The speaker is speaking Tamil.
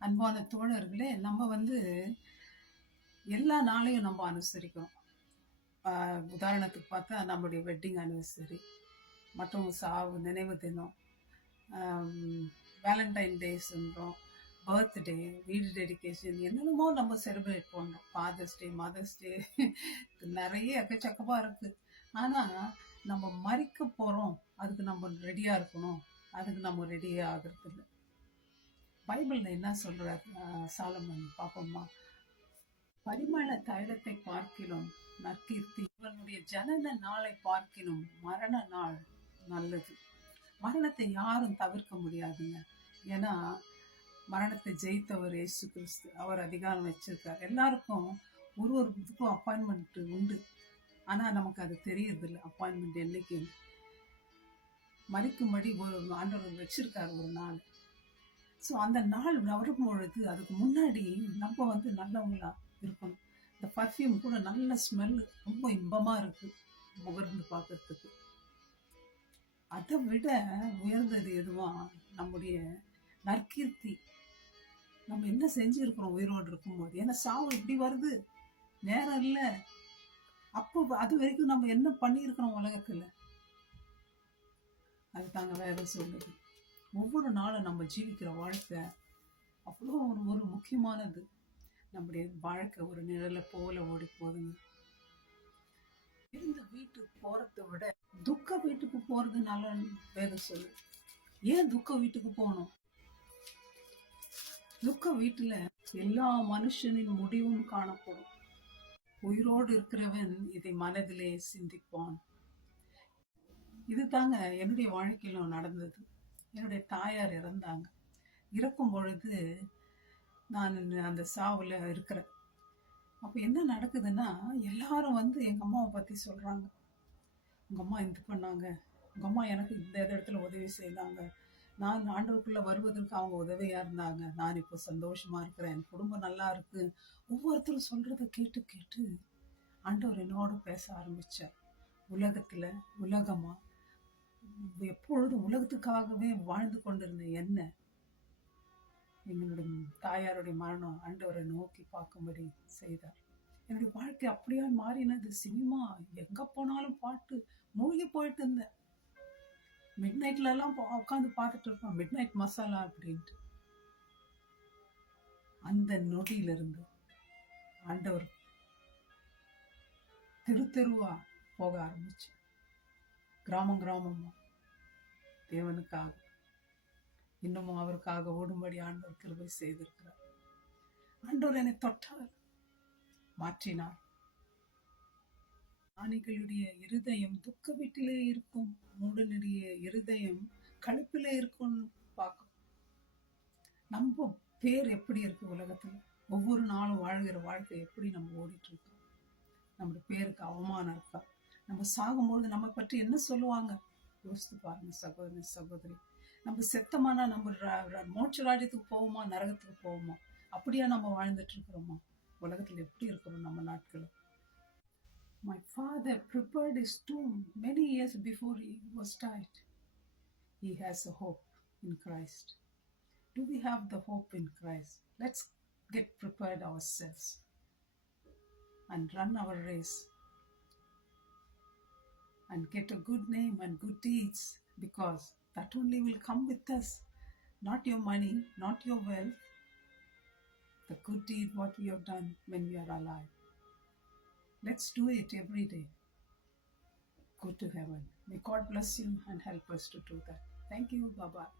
அன்பான தோழர்களே, நம்ம வந்து எல்லா நாளையும் நம்ம அனுசரிக்கிறோம். உதாரணத்துக்கு பார்த்தா நம்முடைய வெட்டிங் ஆனிவர்சரி, மற்றவங்க சாவு நினைவு தினம், வேலண்டைன் டேஸ்ன்றோம், பர்த்டே, வீடு டெடிகேஷன், என்னென்னமோ நம்ம செலிப்ரேட் பண்ணுறோம். ஃபாதர்ஸ் டே, மதர்ஸ் டே, நிறைய எக்கச்சக்கமாக இருக்குது. ஆனால் நம்ம மறிக்க போகிறோம், அதுக்கு நம்ம ரெடியாக இருக்கணும், அதுக்கு நம்ம ரெடியே ஆகிறது இல்லை. பைபிளில் என்ன சொல்கிறார் சாலமன் பார்ப்போமா? பரிமள தைலத்தை பார்க்கிலும் நற்கீர்த்தி, இவனுடைய ஜனன நாளை பார்க்கிலும் மரண நாள் நல்லது. மரணத்தை யாரும் தவிர்க்க முடியாதுங்க. ஏன்னா மரணத்தை ஜெயித்தவர் இயேசு கிறிஸ்து. அவர் அதிகாரம் வச்சிருக்கார். எல்லாருக்கும் ஒரு இதுக்கும் அப்பாயின்மெண்ட் உண்டு. ஆனால் நமக்கு அது தெரியறதில்லை அப்பாயின்மெண்ட் என்னைக்கு. மறிக்கும்படி ஒரு ஆண்டவர் வச்சிருக்காரு ஒரு நாள். ஸோ அந்த நாள் வரும்பொழுது அதுக்கு முன்னாடி நம்ம வந்து நல்லவங்களா இருக்கணும். இந்த பர்ஃப்யூம் கூட நல்ல ஸ்மெல், ரொம்ப இன்பமாக இருக்குது முகர்ந்து பார்க்கறதுக்கு. அதை விட உயர்ந்தது எதுவா நம்முடைய நற்கீர்த்தி. நம்ம என்ன செஞ்சுருக்கிறோம் உயிரோடு இருக்கும்போது. ஏன்னா சாவு இப்படி வருது, நேரம் இல்லை. அப்போ அது வரைக்கும் நம்ம என்ன பண்ணியிருக்கிறோம் உலகத்தில், அது தாங்க வேற சொல்லுது. ஒவ்வொரு நாளும் நம்ம ஜீவிக்கிற வாழ்க்கை அவ்வளோ ஒரு முக்கியமானது. நம்முடைய வாழ்க்கை ஒரு நிழலை போல ஓடி போகுதுங்க. இருந்த வீட்டுக்கு போறதை விட துக்க வீட்டுக்கு போறது நல்ல வேதம் சொல்லு. ஏன் துக்க வீட்டுக்கு போகணும்? துக்க வீட்டுல எல்லா மனுஷனின் முடிவும் காணப்படும். உயிரோடு இருக்கிறவன் இதை மனதிலே சிந்திப்பான். இது தாங்க என்னுடைய வாழ்க்கையிலும் நடந்தது. என்னுடைய தாயார் இறந்தாங்க. இறக்கும் பொழுது நான் அந்த சாவில் இருக்கிறேன். அப்போ என்ன நடக்குதுன்னா, எல்லாரும் வந்து எங்கள் அம்மாவை பற்றி சொல்கிறாங்க. உங்கள் அம்மா இது பண்ணாங்க, உங்கள் அம்மா எனக்கு இந்த இடத்துல உதவி செய்தாங்க, நான் ஆண்டவருக்குள்ளே வருவதற்கு அவங்க உதவியாக இருந்தாங்க, நான் இப்போ சந்தோஷமாக இருக்கிறேன், என் குடும்பம் நல்லா இருக்குது. ஒவ்வொருத்தரும் சொல்கிறத கேட்டு கேட்டு ஆண்டவர் என்னோட பேச ஆரம்பித்தார். உலகத்தில் உலகமாக எப்பொழுதும் உலகத்துக்காகவே வாழ்ந்து கொண்டிருந்த என்ன, எங்களுடைய தாயாருடைய மரணம் ஆண்டவரை நோக்கி பார்க்கும்படி செய்தார். என்னுடைய வாழ்க்கை அப்படியே மாறினது. சினிமா, எங்கே போனாலும் பாட்டு, மூழ்கி போயிட்டு இருந்தேன். மிட் நைட்லலாம் உட்காந்து பார்த்துட்டு இருப்பேன், மிட் நைட் மசாலா அப்படின்ட்டு. அந்த நொடியிலிருந்து ஆண்டவர் தெருவா போக ஆரம்பிச்சு, கிராமம் கிராமமா தேவனுக்காக, இன்னமும் அவருக்காக ஓடும்படி ஆண்டவர் கிருபை செய்திருக்கிறார். ஆண்டவர் என்னை தொட்டார், மாற்றினார். ஞானிகளுடைய இருதயம் துக்க வீட்டிலே இருக்கும், மூடனுடைய இருதயம் கழுப்பிலே இருக்கும் பார்க்கும். நம்ம பேர் எப்படி இருக்கு உலகத்துல? ஒவ்வொரு நாளும் வாழ்கிற வாழ்க்கை எப்படி நம்ம ஓடிட்டு இருக்கோம்? நம்முடைய பேருக்கு அவமானம் இருக்கா? நம்ம சாகும்போது நம்ம பற்றி என்ன சொல்லுவாங்க? யோசித்து பாருங்க சகோதரி சகோதரி. நம்ம செத்தமானா நம்ம மோட்ச ராஜ்யத்துக்கு போவோமா, நரகத்துக்கு போவோமா? அப்படியா நம்ம வாழ்ந்துட்டு இருக்கிறோமா? உலகத்துல எப்படி இருக்கிறோம் நம்ம நாட்கள்? My father prepared his tomb many years before he was died. He has a hope in Christ. Do we have the hope in Christ? Let's get prepared ourselves and run our race and get a good name and good deeds, because that only will come with us. Not your money, not your wealth, the good deed what we have done when we are alive. Let's do it every day. Go to heaven. May God bless you and help us to do that. Thank you. Bye-bye.